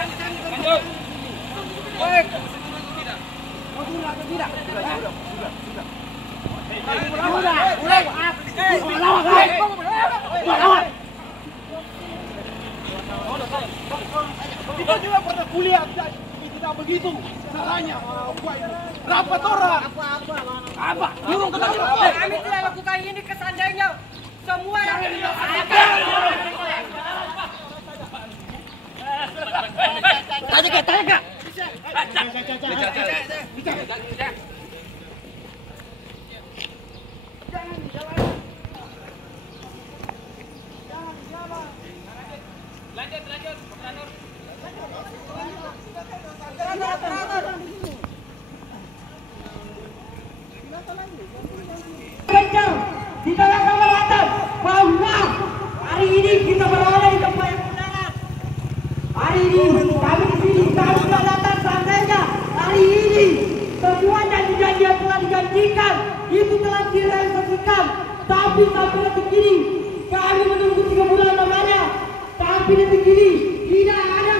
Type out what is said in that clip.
Lanjut. Baik. Kita juga pernah kuliah, tidak begitu caranya. Rapat orang. Apa? Burung kenapa? Kami tidak lakukan ini seandainya semua yang Tanya kak. Lanjut. Kencang di dalam kamar atas bahwa hari ini kita berada di tempat yang benar. Hari ini kami di sini kami sudah datang seandainya hari ini semua janji-janji yang telah dijanjikan itu telah direalisasikan, tapi sampai detik ini kami menunggu 3 bulan lamanya, tapi detik ini tidak ada